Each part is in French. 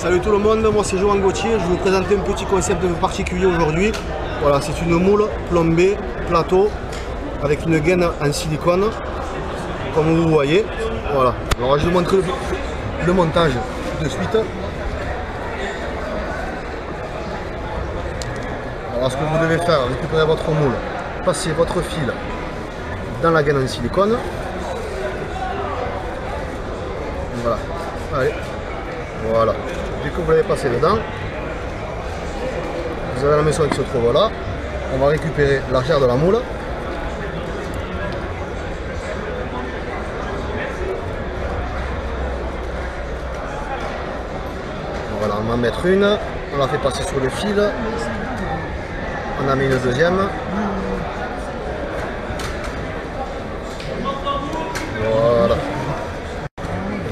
Salut tout le monde, moi c'est Johan Gauthier, je vais vous présenter un petit concept particulier aujourd'hui. Voilà, c'est une moule plombée plateau avec une gaine en silicone, comme vous voyez. Voilà, alors je vais vous montrer le montage de suite. Alors ce que vous devez faire, récupérer votre moule, passer votre fil dans la gaine en silicone. Voilà, allez, voilà. Dès que vous l'avez passé dedans, vous avez la maison qui se trouve là. On va récupérer la chair de la moule. Voilà, on va en mettre une, on la fait passer sur le fil. On en met une deuxième. Voilà.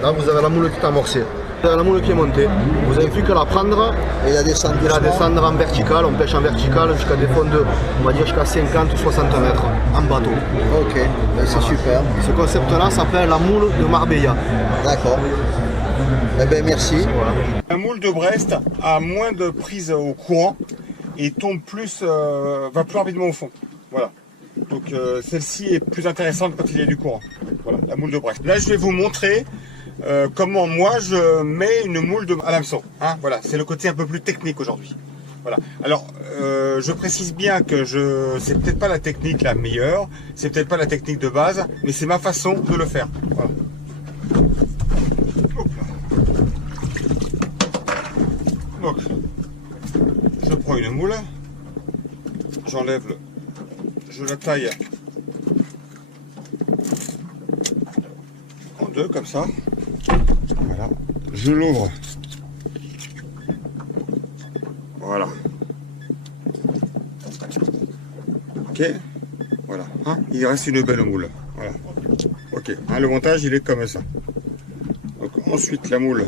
Là vous avez la moule qui est amorcée. Vous avez la moule qui est montée. Vous n'avez plus qu'à la prendre et la descendre en vertical. On pêche en vertical jusqu'à des fonds de, on va dire jusqu'à 50 ou 60 mètres en bateau. Ok, c'est super. Ce concept là s'appelle la moule de Marbella. D'accord. Eh bien merci. Voilà. La moule de Brest a moins de prise au courant et tombe plus, va plus rapidement au fond. Voilà. Donc celle-ci est plus intéressante quand il y a du courant. Voilà, la moule de Brest. Là je vais vous montrer comment moi je mets une moule à l'hameçon. Hein, voilà, c'est le côté un peu plus technique aujourd'hui. Voilà. Alors je précise bien que c'est peut-être pas la technique la meilleure, c'est peut-être pas la technique de base, mais c'est ma façon de le faire. Voilà. Donc, je prends une moule, j'enlève je la taille en deux comme ça. Voilà, je l'ouvre. Voilà. Ok. Voilà. Hein, il reste une belle moule. Voilà. Ok. Hein, le montage il est comme ça. Donc ensuite la moule.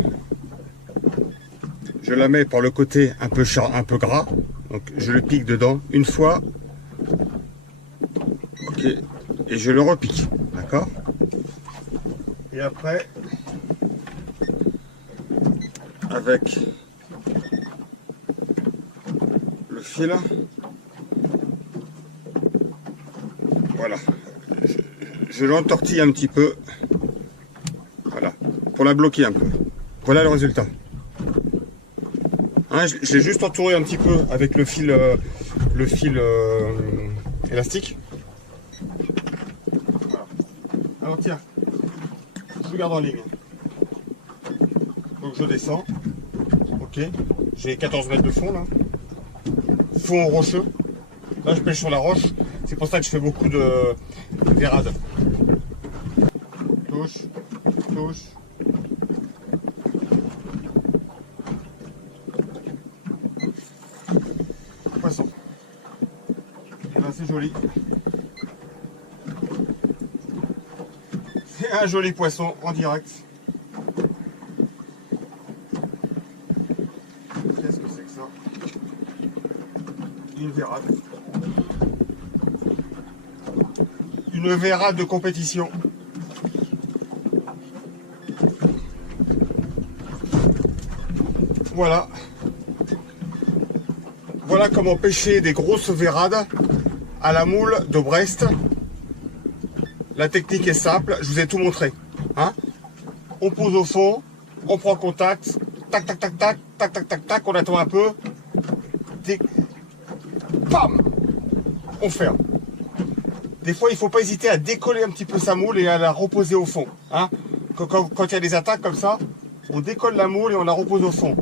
Je la mets par le côté un peu gras, donc je le pique dedans une fois, ok, et je le repique, d'accord. Et après, avec le fil, voilà, je l'entortille un petit peu, voilà, pour la bloquer un peu. Voilà le résultat. Hein, je l'ai juste entouré un petit peu avec le fil élastique. Voilà. Alors tiens, je garde en ligne. Donc je descends. Ok. J'ai 14 mètres de fond là. Fond rocheux. Là je pêche sur la roche. C'est pour ça que je fais beaucoup de vérades. Touche, touche. Poisson. Et là c'est joli. C'est un joli poisson en direct. Qu'est-ce que c'est que ça? Une vérade. Une vérade de compétition. Voilà. Voilà comment pêcher des grosses vérades à la moule de Brest. La technique est simple, je vous ai tout montré. Hein, on pose au fond, on prend contact, tac tac tac tac, tac tac tac tac, on attend un peu, bam, on ferme. Des fois il ne faut pas hésiter à décoller un petit peu sa moule et à la reposer au fond. Hein, quand il y a des attaques comme ça, on décolle la moule et on la repose au fond.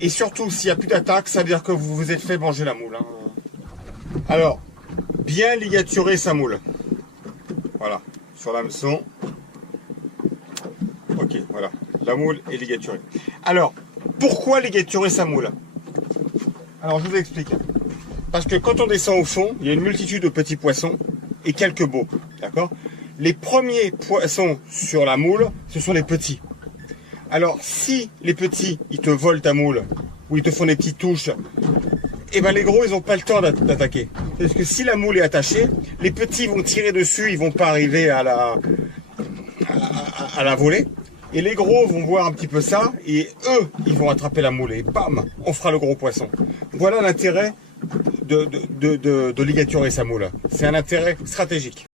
Et surtout, s'il n'y a plus d'attaque, ça veut dire que vous vous êtes fait manger la moule. Hein. Alors, bien ligaturer sa moule. Voilà, sur l'hameçon. Ok, voilà, la moule est ligaturée. Alors, pourquoi ligaturer sa moule? Alors, je vous explique. Parce que quand on descend au fond, il y a une multitude de petits poissons et quelques beaux. D'accord? Les premiers poissons sur la moule, ce sont les petits. Alors, si les petits, ils te volent ta moule, ou ils te font des petites touches, et ben les gros, ils n'ont pas le temps d'attaquer. Parce que si la moule est attachée, les petits vont tirer dessus, ils vont pas arriver à la voler. Et les gros vont voir un petit peu ça, et eux, ils vont attraper la moule, et bam, on fera le gros poisson. Voilà l'intérêt de ligaturer sa moule. C'est un intérêt stratégique.